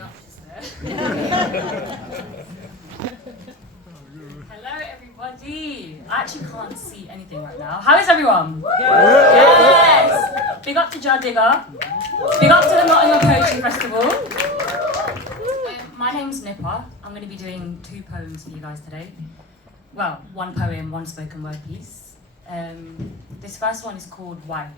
Hello, everybody. I actually can't see anything right now. How is everyone? Yes. Big up to Jar Digger. Big up to the Nottingham Poetry Festival. My name's Nipper. I'm going to be doing 2 poems for you guys today. Well, 1 poem, 1 spoken word piece. This first one is called Why.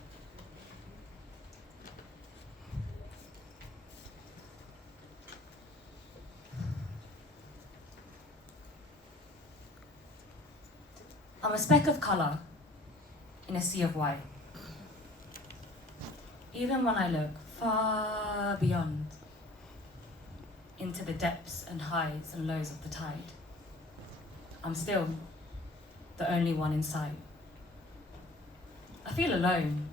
I'm a speck of colour in a sea of white. Even when I look far beyond into the depths and highs and lows of the tide, I'm still the only one in sight. I feel alone.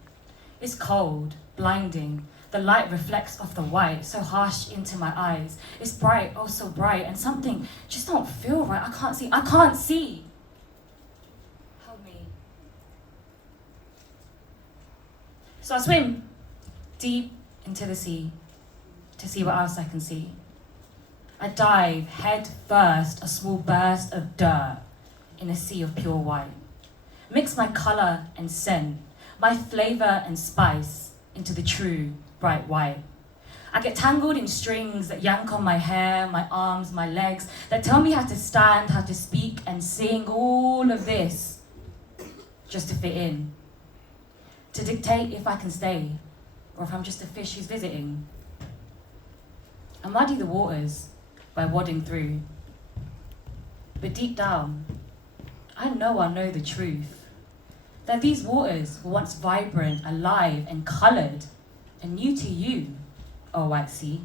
It's cold, blinding. The light reflects off the white, so harsh into my eyes. It's bright, oh so bright, and something just don't feel right. I can't see. So I swim deep into the sea to see what else I can see. I dive head first, a small burst of dirt in a sea of pure white. Mix my colour and scent, my flavour and spice into the true bright white. I get tangled in strings that yank on my hair, my arms, my legs, that tell me how to stand, how to speak and sing, all of this just to fit in. To dictate if I can stay, or if I'm just a fish who's visiting. I muddy the waters by wadding through. But deep down, I know the truth. That these waters were once vibrant, alive, and coloured, and new to you, oh white sea.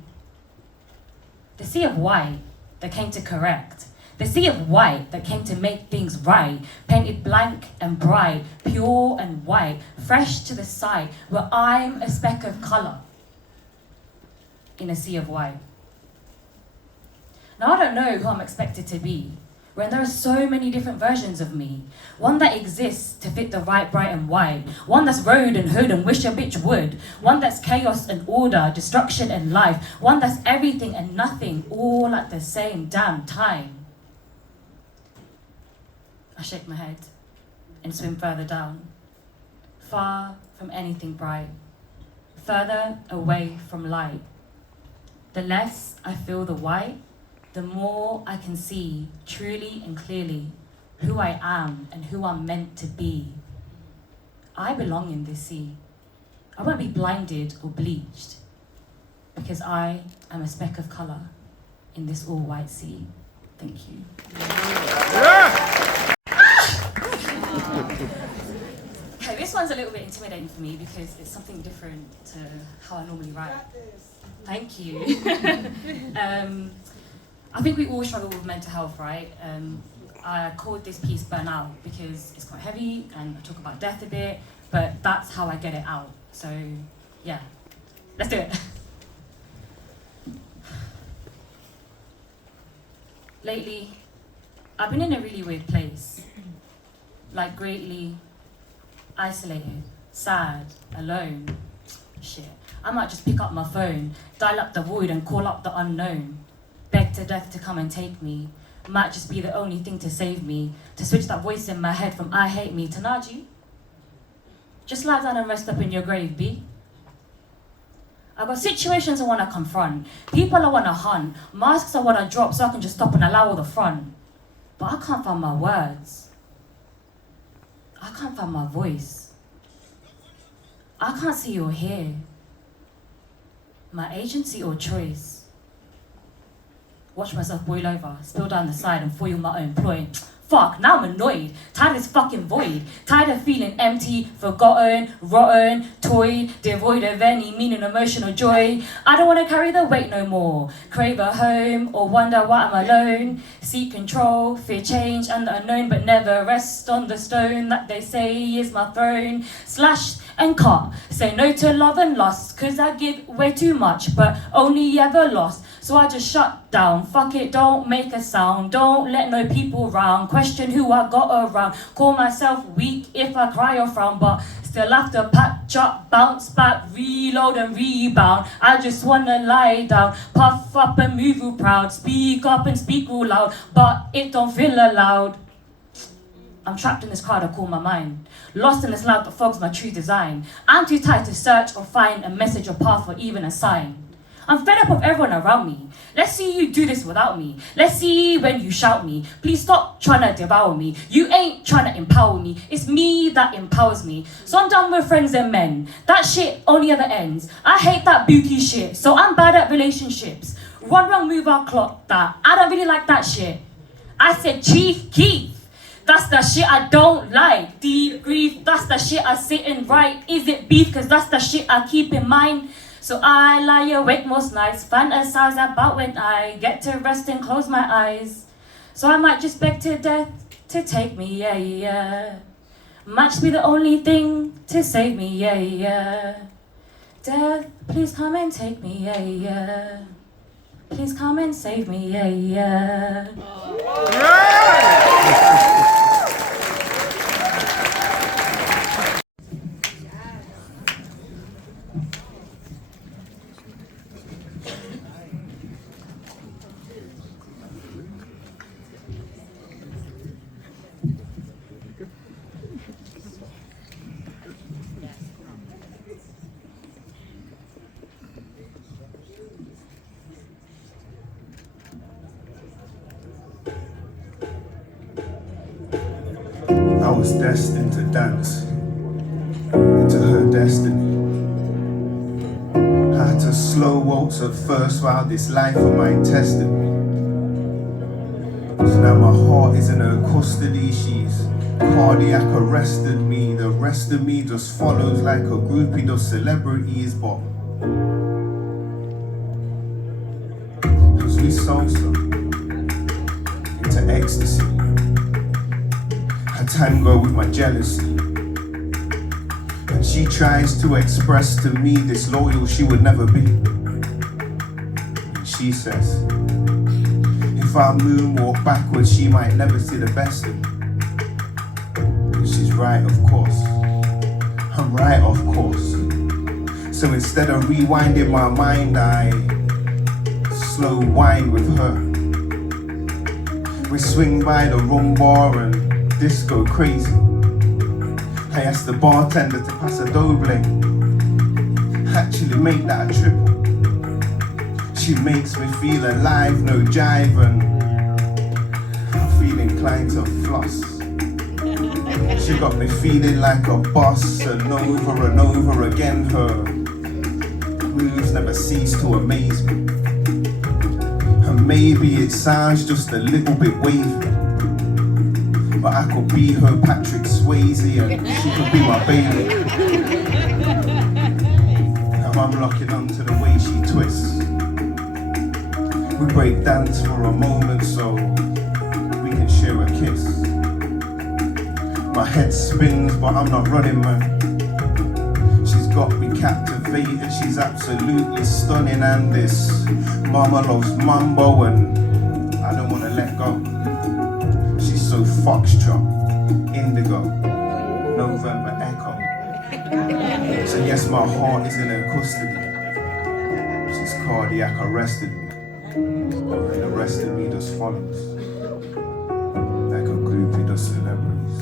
The sea of white that came to correct. The sea of white that came to make things right, painted blank and bright, pure and white, fresh to the sight, where I'm a speck of colour in a sea of white. Now I don't know who I'm expected to be, when there are so many different versions of me. One that exists to fit the right, bright and white. One that's road and hood and wish a bitch would. One that's chaos and order, destruction and life. One that's everything and nothing, all at the same damn time. I shake my head and swim further down, far from anything bright, further away from light. The less I feel the white, the more I can see truly and clearly who I am and who I'm meant to be. I belong in this sea. I won't be blinded or bleached, because I am a speck of colour in this all-white sea. Thank you. Yeah. Okay, this one's a little bit intimidating for me because it's something different to how I normally write. Thank you. I think we all struggle with mental health, right? I called this piece Burnout because it's quite heavy and I talk about death a bit, but that's how I get it out. So, yeah, let's do it. Lately, I've been in a really weird place. Like greatly isolated, sad, alone. Shit, I might just pick up my phone, dial up the void and call up the unknown. Beg to death to come and take me. Might just be the only thing to save me. To switch that voice in my head from I hate me to Naji. Just lie down and rest up in your grave, B. I've got situations I want to confront. People I want to hunt. Masks I want to drop so I can just stop and allow all the front. But I can't find my words. I can't find my voice. I can't see or hear my agency or choice. Watch myself boil over, spill down the side and foil my own ploy. Fuck, now I'm annoyed. Tired of this fucking void. Tired of feeling empty, forgotten, rotten, toyed, devoid of any meaning, emotion or joy. I don't want to carry the weight no more. Crave a home or wonder why I'm alone. Seek control, fear change and the unknown, but never rest on the stone that they say is my throne. Slashed and cut, say no to love and lust, cause I give way too much, but only ever lost. So I just shut down. Fuck it, don't make a sound. Don't let no people round. Question who I got around. Call myself weak if I cry or frown, but still have to patch up, bounce back, reload and rebound. I just wanna lie down, puff up and move real proud. Speak up and speak real loud, but it don't feel allowed. I'm trapped in this crowd I call my mind. Lost in this light that fogs my true design. I'm too tired to search or find a message or path or even a sign. I'm fed up of everyone around me. Let's see you do this without me. Let's see when you shout me. Please stop trying to devour me. You ain't trying to empower me. It's me that empowers me. So I'm done with friends and men. That shit only ever ends. I hate that bookie shit. So I'm bad at relationships. One wrong move, I'll clock that. I don't really like that shit. I said Chief Keef. That's the shit I don't like. Deep grief, that's the shit I sit and write. Is it beef? Cause that's the shit I keep in mind. So I lie awake most nights, fantasize about when I get to rest and close my eyes. So I might just beg to death to take me, yeah, yeah. Might just be the only thing to save me, yeah, yeah. Death, please come and take me, yeah, yeah. Please come and save me, yeah, yeah. I was destined to dance into her destiny. I had to slow waltz at first while this life of mine tested me. So now my heart is in her custody. She's cardiac arrested me. The rest of me just follows like a groupie does celebrities, but cause we salsa into ecstasy. I tango with my jealousy. And she tries to express to me this loyal she would never be. And she says, if I moonwalk backwards, she might never see the best of me. And she's right, of course. I'm right, of course. So instead of rewinding my mind, I slow wind with her. We swing by the rum bar and disco crazy. I asked the bartender to pass a doble. Actually make that a triple. She makes me feel alive, no jive, and I feel inclined to floss. She got me feeling like a boss, and over again her moves never cease to amaze me. And maybe it sounds just a little bit wavy, but I could be her Patrick Swayze and she could be my baby. Now I'm locking onto the way she twists. We break dance for a moment so we can share a kiss. My head spins but I'm not running, man. She's got me captivated, she's absolutely stunning, and this mama loves mambo and I don't want to let go. So foxtrot, indigo, November echo. So yes, my heart is in her custody. She's cardiac arrested me, and the rest of me just follows, like a groupie does celebrities.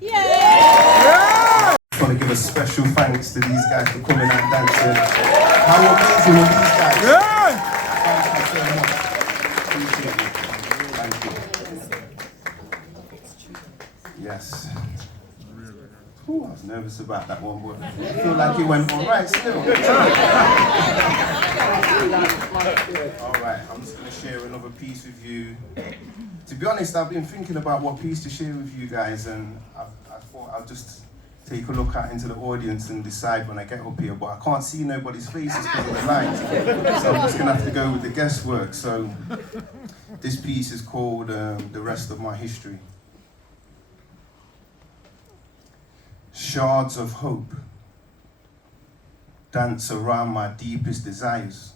Yeah! I just want to give a special thanks to these guys for coming out dancing. How amazing are these guys? Yeah! Thank you so much. Appreciate it. Thank you. Yes. Ooh, I was nervous about that one, but I feel like it went all right still. All right, I'm just going to share another piece with you. To be honest, I've been thinking about what piece to share with you guys, and I thought I'll just take a look out into the audience and decide when I get up here, but I can't see nobody's faces because of the light, so I'm just going to have to go with the guesswork. So this piece is called The Rest of My History. Shards of hope dance around my deepest desires.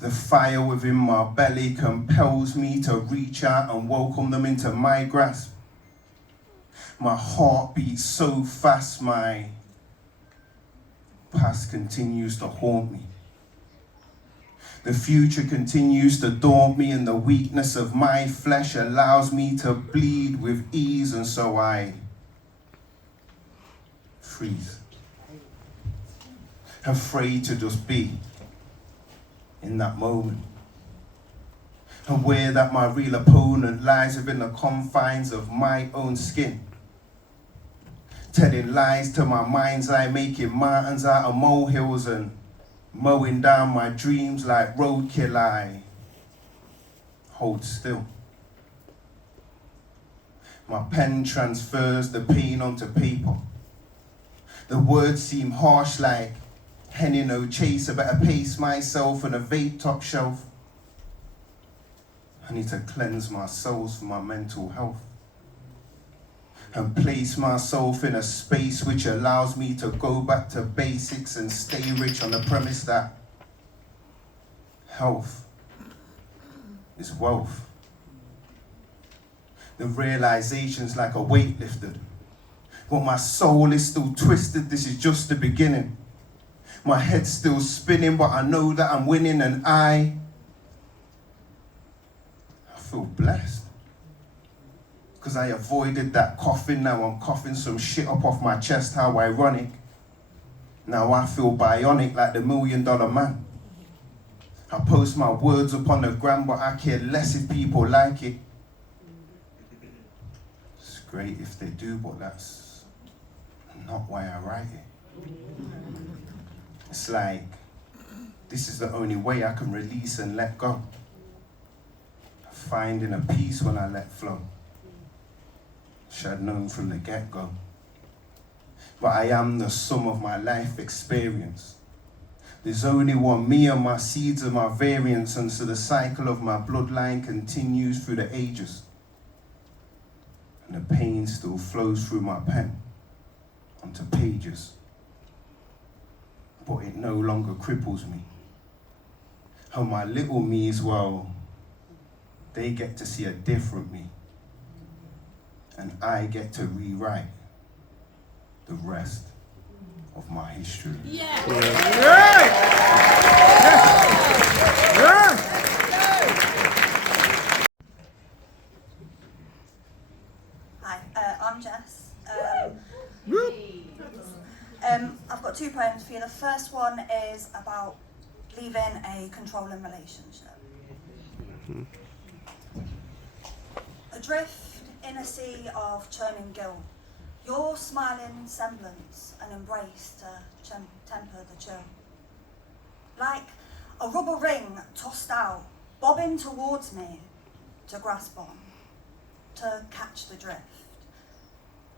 The fire within my belly compels me to reach out and welcome them into my grasp. My heart beats so fast, my past continues to haunt me. The future continues to daunt me, and the weakness of my flesh allows me to bleed with ease, and so I freeze. Afraid to just be in that moment. Aware that my real opponent lies within the confines of my own skin. Telling lies to my mind's eye, making mountains out of molehills and mowing down my dreams like roadkill. I hold still. My pen transfers the pain onto paper. The words seem harsh like henny no chase. I better pace myself on a vape top shelf. I need to cleanse my souls for my mental health and place myself in a space which allows me to go back to basics and stay rich on the premise that health is wealth. The realization's like a weight lifted, but my soul is still twisted. This is just the beginning. My head's still spinning, but I know that I'm winning, and I feel blessed. Because I avoided that coughing, now I'm coughing some shit up off my chest, how ironic. Now I feel bionic like the $1 Million Man. I post my words up on the gram, but I care less if people like it. It's great if they do, but that's not why I write it. It's like, this is the only way I can release and let go. Finding a peace when I let flow. Should have known from the get-go. But I am the sum of my life experience. There's only one me, and my seeds are my variants, and so the cycle of my bloodline continues through the ages. And the pain still flows through my pen onto pages. But it no longer cripples me. And my little me's, well, they get to see a different me. And I get to rewrite the rest of my history. Yeah. Hi, I'm Jess. I've got 2 poems for you. The first one is about leaving a controlling relationship. Adrift in a sea of churning guilt, your smiling semblance an embrace to temper the chill. Like a rubber ring tossed out, bobbing towards me to grasp on, to catch the drift.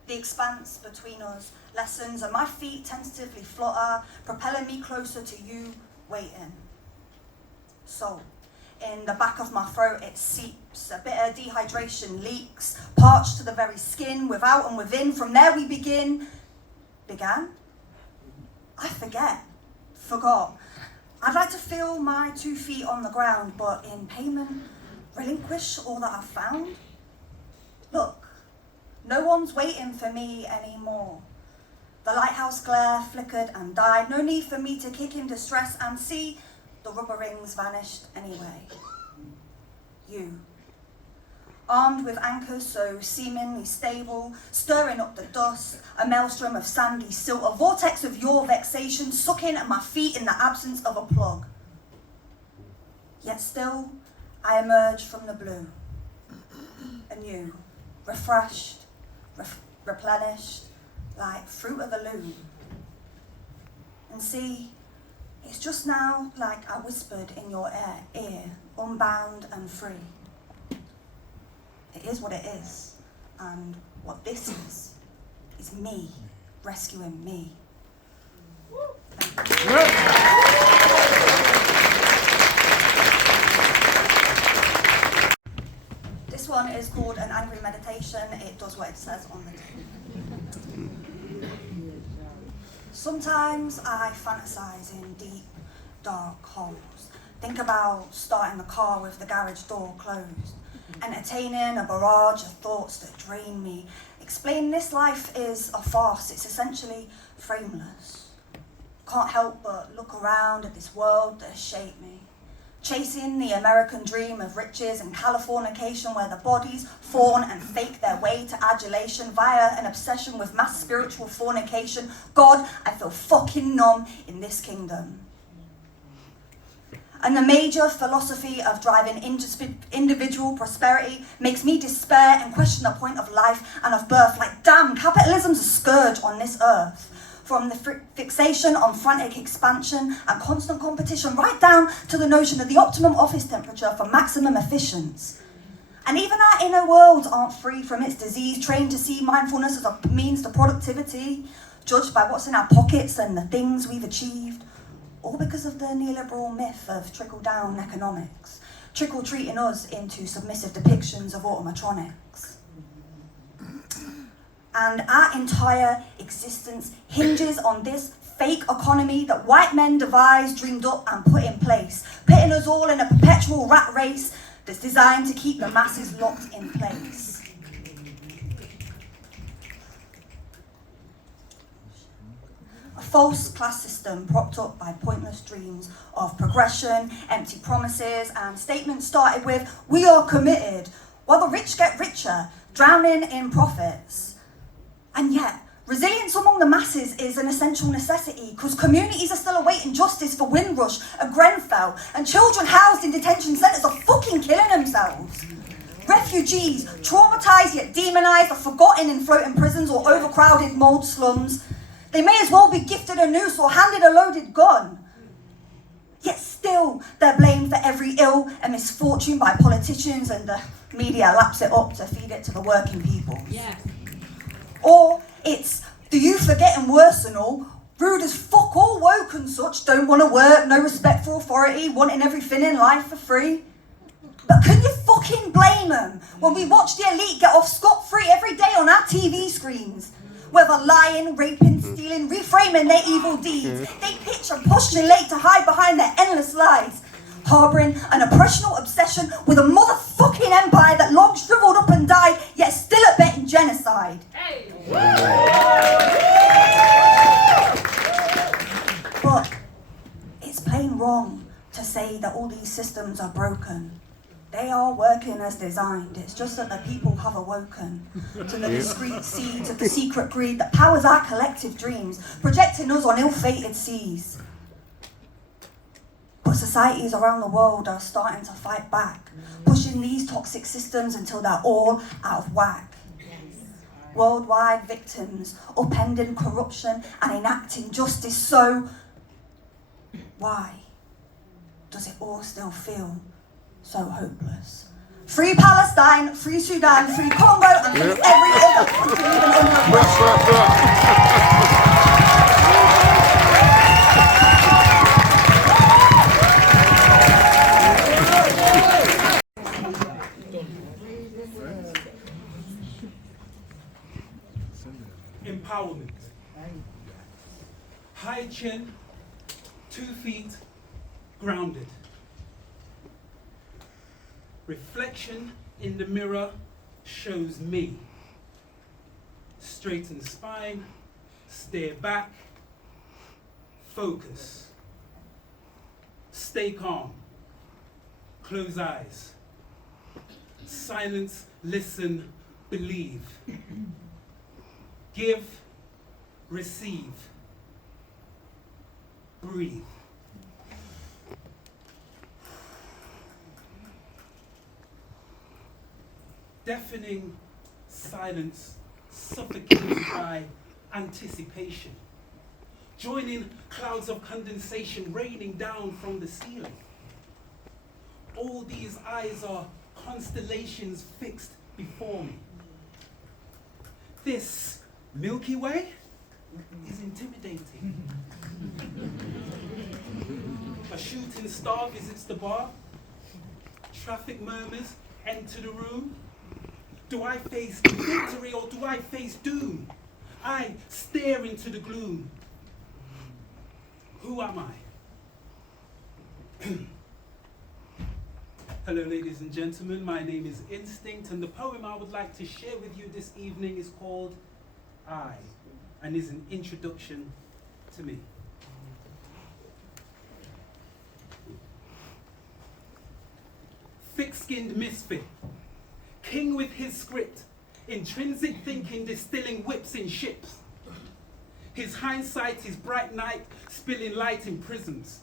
The expanse between us lessens and my feet tentatively flutter, propelling me closer to you, waiting. So, in the back of my throat it seeps, a bitter dehydration leaks, parched to the very skin, without and within. From there we begin. Began? I forgot. I'd like to feel my 2 feet on the ground, but in payment, relinquish all that I've found. Look, no one's waiting for me anymore. The lighthouse glare flickered and died. No need for me to kick in distress and see the rubber rings vanished anyway. You, armed with anchors so seemingly stable, stirring up the dust, a maelstrom of sandy silt, a vortex of your vexation, sucking at my feet in the absence of a plug. Yet still, I emerge from the blue, anew, refreshed, replenished, like fruit of the loom. And see, it's just now like I whispered in your ear, unbound and free. It is what it is, and what this is me rescuing me. Thank you. This one is called An Angry Meditation. It does what it says on the tin. Sometimes I fantasize in deep, dark holes, Think about starting the car with the garage door closed, entertaining a barrage of thoughts that drain me, explain this life is a farce, it's essentially frameless. Can't help but look around at this world that has shaped me. Chasing the American dream of riches and Californication, where the bodies fawn and fake their way to adulation via an obsession with mass spiritual fornication. God, I feel fucking numb in this kingdom. And the major philosophy of driving individual prosperity makes me despair and question the point of life and of birth. Like, damn, capitalism's a scourge on this earth. From the fixation on frantic expansion and constant competition, right down to the notion of the optimum office temperature for maximum efficiency. And even our inner worlds aren't free from its disease, trained to see mindfulness as a means to productivity, judged by what's in our pockets and the things we've achieved, all because of the neoliberal myth of trickle-down economics, trickle-treating us into submissive depictions of automatronics. And our entire existence hinges on this fake economy that white men devised, dreamed up and put in place, pitting us all in a perpetual rat race that's designed to keep the masses locked in place. A false class system propped up by pointless dreams of progression, empty promises, and statements started with, "We are committed," while the rich get richer, drowning in profits. And yet, resilience among the masses is an essential necessity, because communities are still awaiting justice for Windrush and Grenfell, and children housed in detention centres are fucking killing themselves. Refugees, traumatised yet demonised, are forgotten in floating prisons or overcrowded mould slums. They may as well be gifted a noose or handed a loaded gun. Yet still, they're blamed for every ill and misfortune by politicians, and the media laps it up to feed it to the working people. Yeah. Or it's the youth are getting worse and all, rude as fuck, all woke and such, don't want to work, no respect for authority, wanting everything in life for free. But can you fucking blame them when we watch the elite get off scot-free every day on our TV screens? Whether lying, raping, stealing, reframing their evil deeds, they pitch and postulate to hide behind their endless lies, harbouring an oppressional obsession with a motherfucking empire that long shriveled up and died, yet still abetting genocide. Hey. But it's plain wrong to say that all these systems are broken. They are working as designed. It's just that the people have awoken to the discreet seeds of the secret greed that powers our collective dreams, projecting us on ill-fated seas. But societies around the world are starting to fight back, pushing these toxic systems until they're all out of whack. Worldwide victims upending corruption and enacting justice. So why does it all still feel so hopeless? Free Palestine, free Sudan, free Congo, and free every other country even under oppression. Empowerment. High chin, 2 feet, grounded. Reflection in the mirror shows me. Straighten spine, stare back, focus. Stay calm, close eyes. Silence, listen, believe. Give, receive, breathe. Deafening silence suffocated by anticipation. Joining clouds of condensation raining down from the ceiling. All these eyes are constellations fixed before me. This Milky Way is intimidating. A shooting star visits the bar. Traffic murmurs enter the room. Do I face victory or do I face doom? I stare into the gloom. Who am I? Hello, ladies and gentlemen. My name is Instinct, and the poem I would like to share with you this evening is called I, and is an introduction to me. Thick-skinned misfit, king with his script, intrinsic thinking distilling whips in ships. His hindsight is bright night, spilling light in prisms.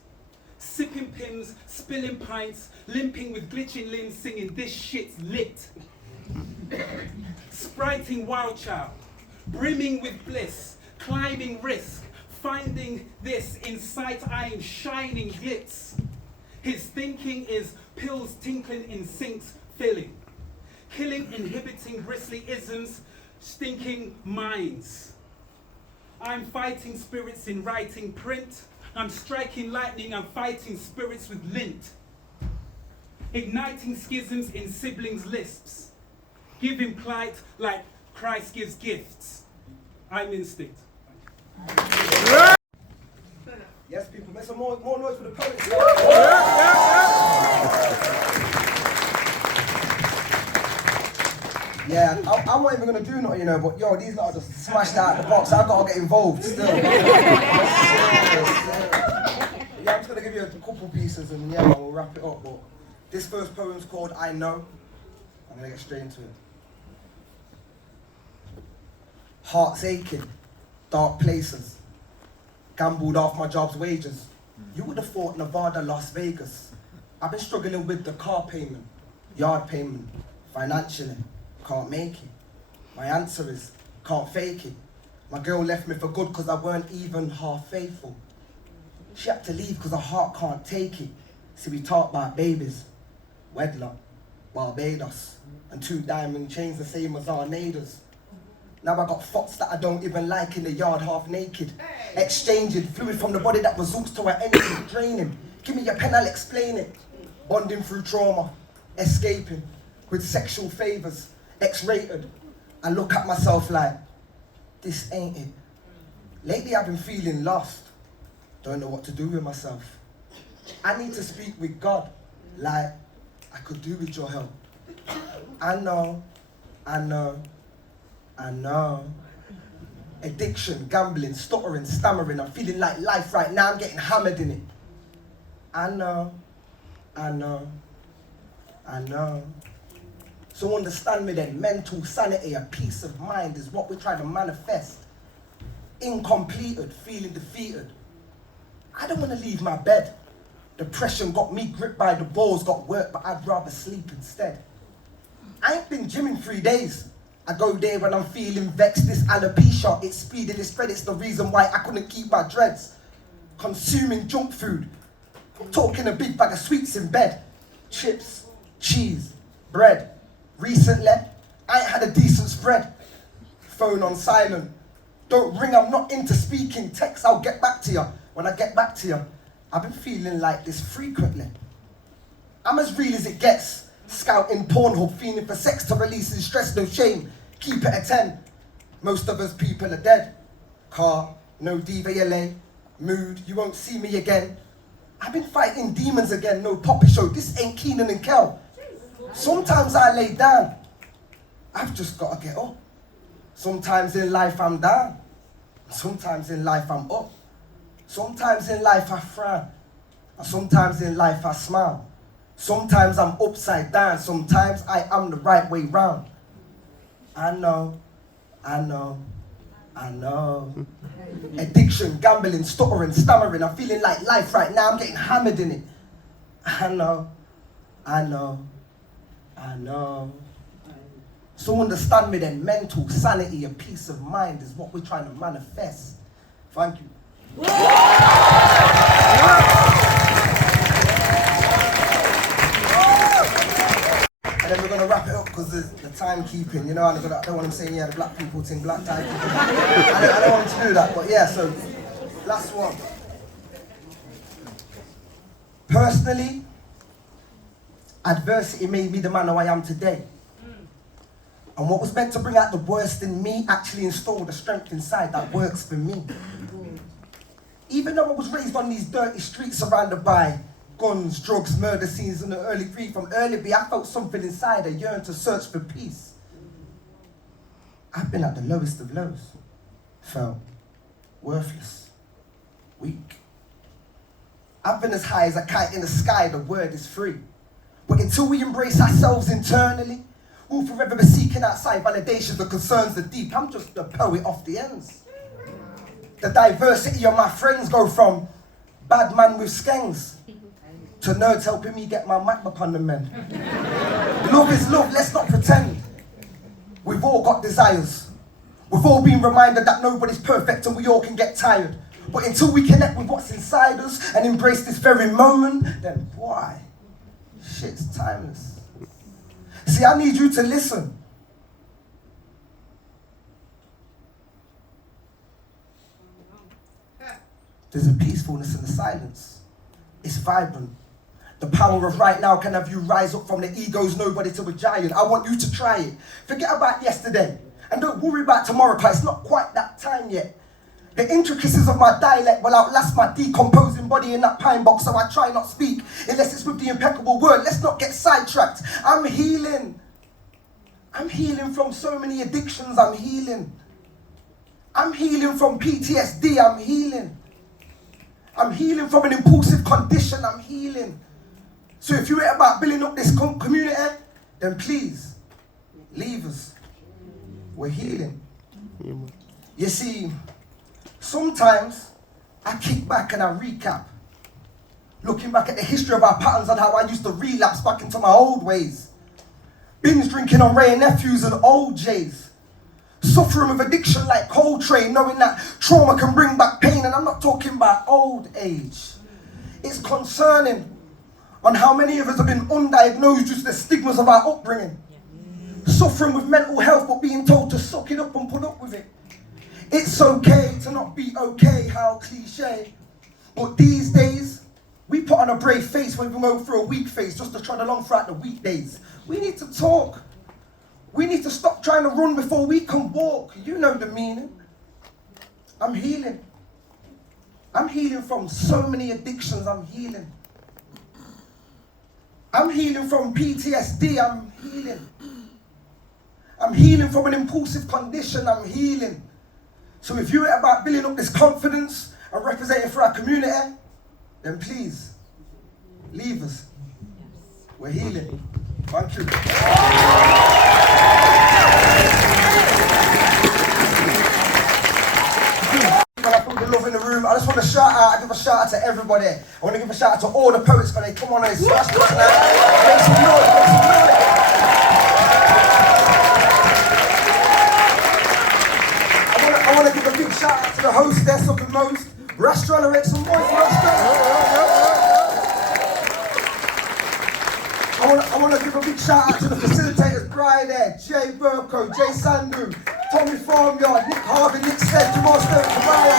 Sipping pims, spilling pints, limping with glitching limbs, singing this shit's lit. Spriting wild child, brimming with bliss, climbing risk, finding this in sight I am shining glitz. His thinking is pills tinkling in sinks filling, killing inhibiting bristly isms, stinking minds. I'm fighting spirits in writing print. I'm striking lightning, I'm fighting spirits with lint. Igniting schisms in siblings' lisps. Giving plight like Christ gives gifts. I'm Instinct. Yes, people, make some more noise for the poets. Yeah, I'm not even gonna do nothing, you know, but yo, these lot are just smashed out of the box. I gotta get involved still. Yeah, I'm just gonna give you a couple pieces and yeah, we'll wrap it up. But this first poem's called I Know. I'm gonna get straight into it. Hearts aching, dark places. Gambled off my job's wages. You would have thought Nevada, Las Vegas. I've been struggling with the car payment, yard payment, financially. Can't make it. My answer is, can't fake it. My girl left me for good because I weren't even half faithful. She had to leave because her heart can't take it. See, we talk about babies, wedlock, Barbados, and 2 diamond chains the same as our neighbours. Now I got thoughts that I don't even like in the yard half naked. Exchanging fluid from the body that results to her energy draining. Give me your pen, I'll explain it. Bonding through trauma, escaping with sexual favours. X-rated. I look at myself like, this ain't it. Lately I've been feeling lost. Don't know what to do with myself. I need to speak with God, like I could do with your help. I know. Addiction, gambling, stuttering, stammering. I'm feeling like life right now, I'm getting hammered in it. I know. So understand me then, mental sanity, a peace of mind is what we're trying to manifest. Incompleted, feeling defeated. I don't want to leave my bed. Depression got me gripped by the balls, got work, but I'd rather sleep instead. I ain't been gymming 3 days. I go there when I'm feeling vexed. This alopecia, it's speeding, it's spread. It's the reason why I couldn't keep my dreads. Consuming junk food. I'm talking a big bag of sweets in bed. Chips, cheese, bread. Recently, I ain't had a decent spread. Phone on silent. Don't ring, I'm not into speaking. Text, I'll get back to you. When I get back to you, I've been feeling like this frequently. I'm as real as it gets. Scouting Pornhub, feeling for sex to release in stress, no shame. Keep it a 10. Most of us people are dead. Car, no DVLA. Mood, you won't see me again. I've been fighting demons again, no Poppy Show. This ain't Keenan and Kel. Sometimes I lay down. I've just got to get up. Sometimes in life I'm down. Sometimes in life I'm up. Sometimes in life I frown. And sometimes in life I smile. Sometimes I'm upside down. Sometimes I am the right way round. I know. Addiction, gambling, stuttering, stammering. I'm feeling like life right now. I'm getting hammered in it. I know. So understand me then, mental sanity and peace of mind is what we're trying to manifest. Thank you. And then we're going to wrap it up because the timekeeping, you know, I don't want them saying, yeah, the black people thing, black timekeeping. I don't want to do that, but yeah, so last one. Personally, adversity made me the man who I am today. And what was meant to bring out the worst in me actually installed the strength inside that works for me. Even though I was raised on these dirty streets surrounded by Guns, drugs, murder scenes in the early grief. From early B, I felt something inside. I yearned to search for peace. I've been at the lowest of lows. Felt worthless, weak. I've been as high as a kite in the sky. The word is free. But until we embrace ourselves internally, we'll forever be seeking outside validations that concerns the deep. I'm just the poet off the ends. The diversity of my friends go from bad man with skanks to nerds helping me get my mic up on the men. Love is love, let's not pretend. We've all got desires. We've all been reminded that nobody's perfect and we all can get tired. But until we connect with what's inside us and embrace this very moment, then why? Shit's timeless. See, I need you to listen. There's a peacefulness in the silence. It's vibrant. The power of right now can have you rise up from the ego's nobody to a giant. I want you to try it. Forget about yesterday. And don't worry about tomorrow, because it's not quite that time yet. The intricacies of my dialect will outlast my decomposing body in that pine box, so I try not speak unless it's with the impeccable word. Let's not get sidetracked. I'm healing. I'm healing from so many addictions. I'm healing. I'm healing from PTSD. I'm healing. I'm healing from an impulsive condition. I'm healing. So if you're about building up this community, then please, leave us. We're healing. You see, sometimes I kick back and I recap. Looking back at the history of our patterns and how I used to relapse back into my old ways. Binge drinking on Ray and Nephews and old J's. Suffering with addiction like Coltrane, knowing that trauma can bring back pain. And I'm not talking about old age. It's concerning on how many of us have been undiagnosed due to the stigmas of our upbringing. Suffering with mental health but being told to suck it up and put up with it. It's okay to not be okay, how cliche. But these days, we put on a brave face when we go through a weak phase just to trot along throughout the weekdays. We need to talk. We need to stop trying to run before we can walk. You know the meaning. I'm healing. I'm healing from so many addictions. I'm healing. I'm healing from PTSD. I'm healing. I'm healing from an impulsive condition. I'm healing. So if you're about building up this confidence and representing for our community, then please, leave us. We're healing. Thank you. When I put the love in the room, I just want to shout out, I give a shout out to everybody. I want to give a shout out to all the poets because they come on and they smash this tonight. Make some noise, make some noise. I want to give a big shout out to the hostess of the most. Restaurant, make some noise for I want to give a big shout out to the facilitators, Brian there, Jay Burko, Jay Sandu, Tommy Farmyard, Nick Harvey, Nick Stead, Jamal Stone, Kamara.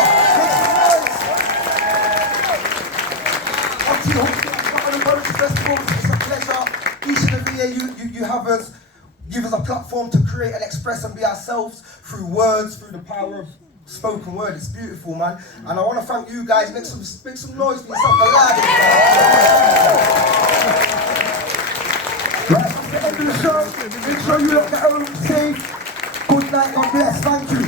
Make some noise. Obviously, the Poetry Festival, it's a pleasure. Each and every year you have us, give us a platform to create and express and be ourselves through words, through the power of spoken word. It's beautiful, man. And I want to thank you guys. Make some noise for yourself. The loudest. Right, that's the end of the show. Make sure you look at home safe. Good night, God bless. Thank you.